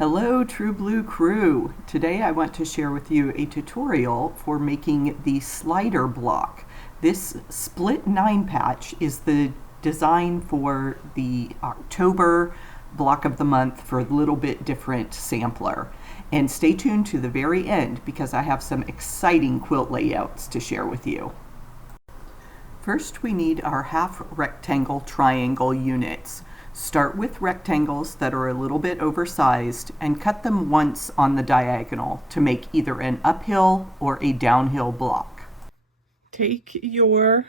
Hello True Blue crew! Today I want to share with you a tutorial for making the slider block. This split 9 patch is the design for the October block of the month for a little bit different sampler. And stay tuned to the very end because I have some exciting quilt layouts to share with you. First we need our half rectangle triangle units. Start with rectangles that are a little bit oversized and cut them once on the diagonal to make either an uphill or a downhill block. Take your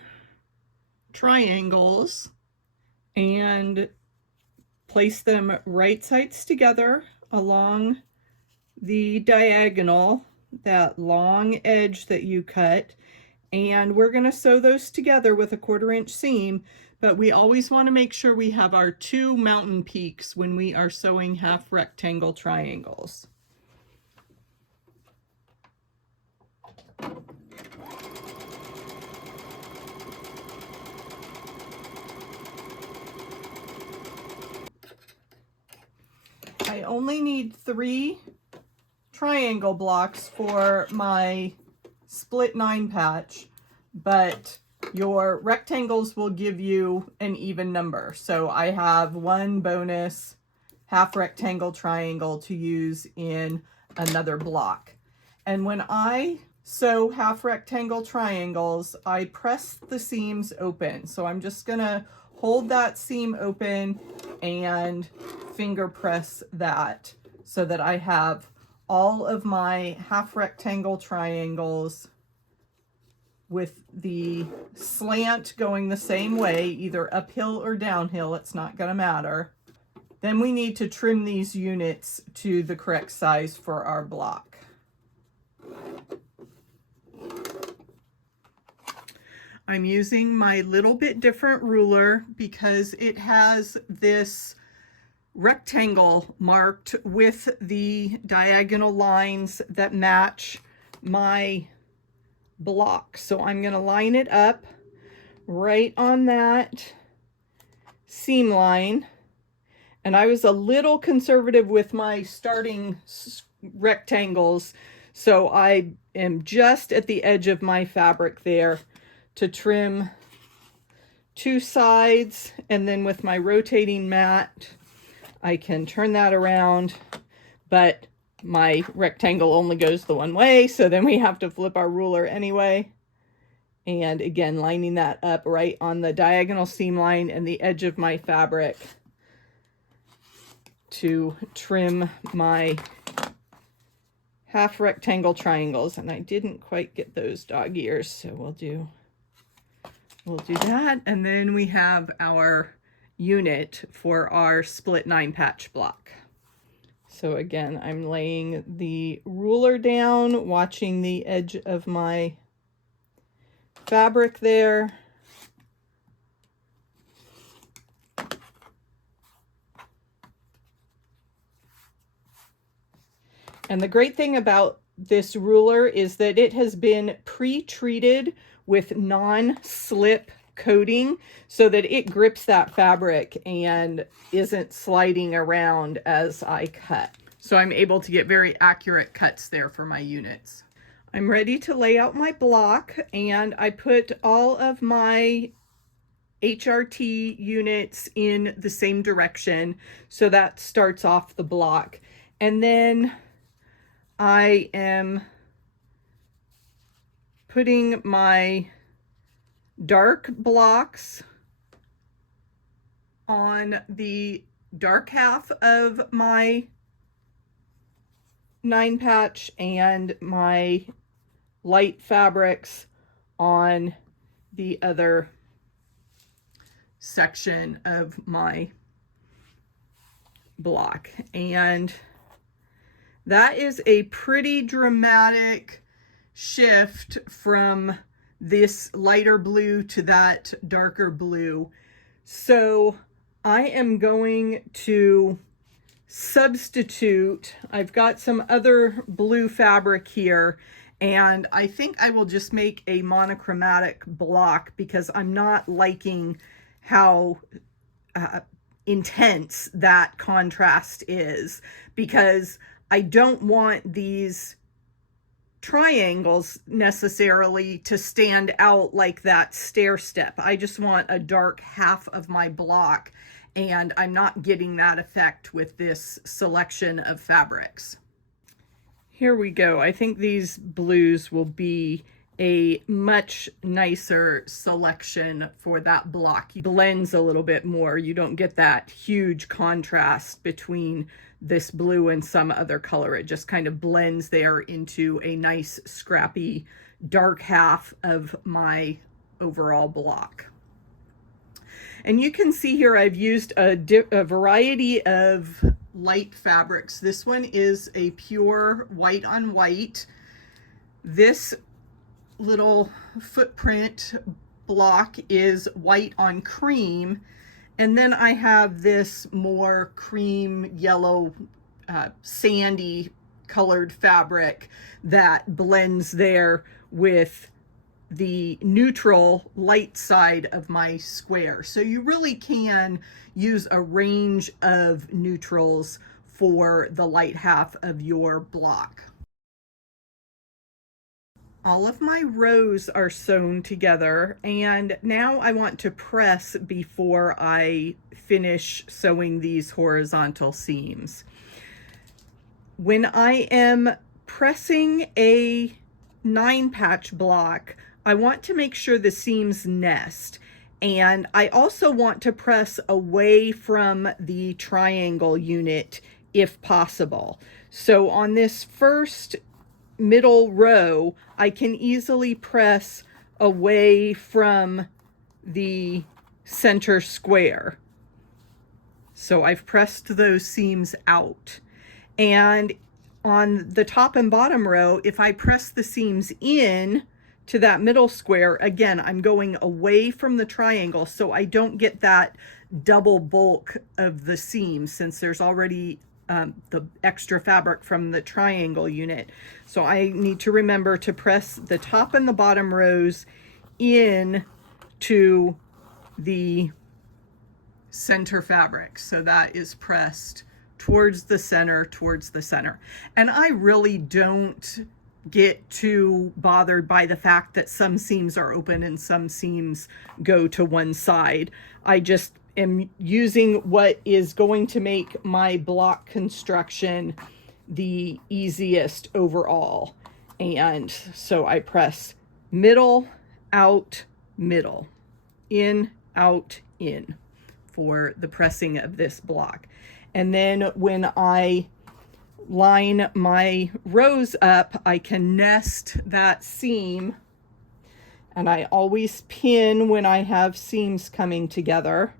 triangles and place them right sides together along the diagonal, that long edge that you cut, and we're going to sew those together with a 1/4 inch seam. But we always want to make sure we have our 2 mountain peaks when we are sewing half rectangle triangles. I only need 3 triangle blocks for my split 9 patch, but your rectangles will give you an even number. So I have 1 bonus half rectangle triangle to use in another block. And when I sew half rectangle triangles, I press the seams open. So I'm just gonna hold that seam open and finger press that so that I have all of my half rectangle triangles with the slant going the same way, either uphill or downhill, it's not going to matter. Then we need to trim these units to the correct size for our block. I'm using my little bit different ruler because it has this rectangle marked with the diagonal lines that match my block. So I'm going to line it up right on that seam line. And I was a little conservative with my starting rectangles, so I am just at the edge of my fabric there to trim 2 sides, and then with my rotating mat I can turn that around, but my rectangle only goes the one way, so then we have to flip our ruler anyway. And again, lining that up right on the diagonal seam line and the edge of my fabric to trim my half rectangle triangles. And I didn't quite get those dog ears, so we'll do that. And then we have our unit for our split 9 patch block. So again, I'm laying the ruler down, watching the edge of my fabric there. And the great thing about this ruler is that it has been pre-treated with non-slip coating so that it grips that fabric and isn't sliding around as I cut. So I'm able to get very accurate cuts there for my units. I'm ready to lay out my block, and I put all of my HRT units in the same direction. So that starts off the block. And then I am putting my dark blocks on the dark half of my 9 patch and my light fabrics on the other section of my block. And that is a pretty dramatic shift from this lighter blue to that darker blue. So I am going to substitute. I've got some other blue fabric here, and I think I will just make a monochromatic block because I'm not liking how intense that contrast is, because I don't want these triangles necessarily to stand out like that stair step. I just want a dark half of my block, and I'm not getting that effect with this selection of fabrics. Here we go. I think these blues will be a much nicer selection for that block. It blends a little bit more. You don't get that huge contrast between this blue and some other color. It just kind of blends there into a nice scrappy dark half of my overall block. And you can see here I've used a variety of light fabrics. This one is a pure white on white. This little footprint block is white on cream, and then I have this more cream yellow sandy colored fabric that blends there with the neutral light side of my square. So you really can use a range of neutrals for the light half of your block. All of my rows are sewn together, and now I want to press before I finish sewing these horizontal seams. When I am pressing a 9-patch block, I want to make sure the seams nest, and I also want to press away from the triangle unit if possible. So on this first middle row, I can easily press away from the center square. So I've pressed those seams out. And on the top and bottom row, if I press the seams in to that middle square, again, I'm going away from the triangle so I don't get that double bulk of the seam, since there's already the extra fabric from the triangle unit. So I need to remember to press the top and the bottom rows in to the center fabric. So that is pressed towards the center, And I really don't get too bothered by the fact that some seams are open and some seams go to one side. I just am using what is going to make my block construction the easiest overall. And so I press middle, out, middle, in, out, in for the pressing of this block. And then when I line my rows up, I can nest that seam, and I always pin when I have seams coming together.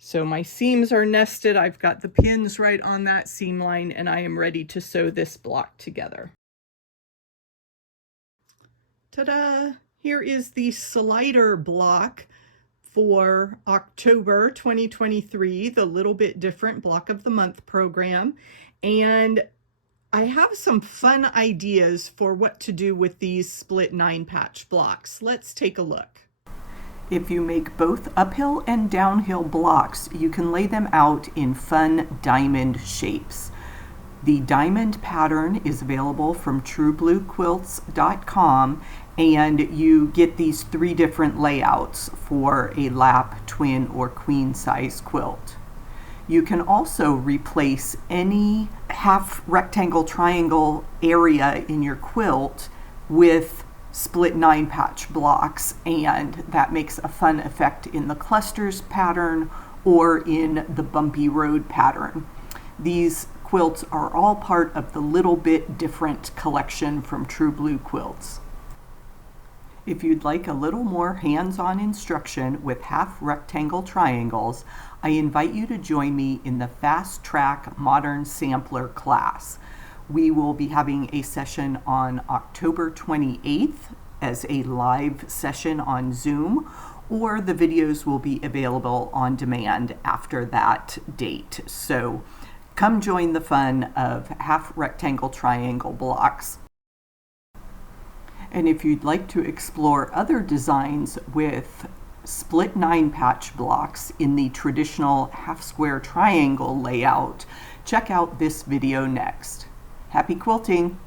So my seams are nested. I've got the pins right on that seam line, and I am ready to sew this block together. Ta-da! Here is the slider block for October 2023, the Little Bit Different Block of the Month program. And I have some fun ideas for what to do with these split 9-patch blocks. Let's take a look. If you make both uphill and downhill blocks, you can lay them out in fun diamond shapes. The diamond pattern is available from truebluequilts.com, and you get these 3 different layouts for a lap, twin, or queen size quilt. You can also replace any half rectangle, triangle area in your quilt with split 9-patch blocks, and that makes a fun effect in the clusters pattern or in the bumpy road pattern. These quilts are all part of the Little Bit Different collection from True Blue Quilts. If you'd like a little more hands-on instruction with half rectangle triangles, I invite you to join me in the Fast Track Modern Sampler class. We will be having a session on October 28th as a live session on Zoom, or the videos will be available on demand after that date. So Come join the fun of half rectangle triangle blocks. And if you'd like to explore other designs with split 9-patch blocks in the traditional half square triangle layout, check out this video next. Happy quilting!